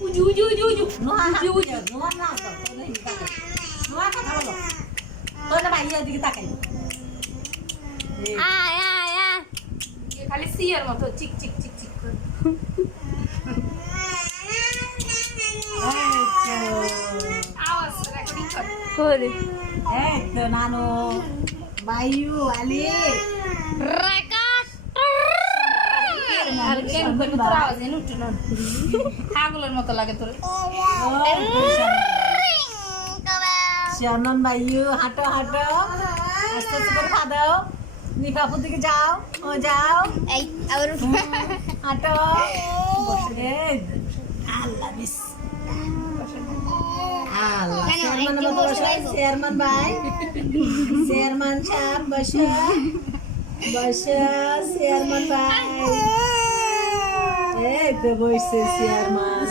উজু উজু উজু উজু উজু উজু নোয়া না তো নেই তাকাই নোয়া কথা বলো তোর না ভাইয়ার দিকে তাকাই আয় আয় আয় খালি সিয়ার মতো চিক চিক চিক চিক করে আওয়াজ রেকর্ডিং কর করে এই তো নানু বায়ু আলি রেকর্ড আর কেন করে তোর আওয়াজ এনে উঠে না ছাগলের মতো লাগে তোর শানন বায়ু হাঁটো হাঁটো আস্তে আস্তে করে পা দাও নিফাপুর দিকে যাও ও যাও এই আবার হাঁটো বসে আল্লাহ বিস আল্লাহ চেয়ারম্যান মতো বসে চেয়ারম্যান ভাই চেয়ারম্যান সাহেব বসে বসে চেয়ারম্যান ভাই এই তো বসে চেয়ারম্যান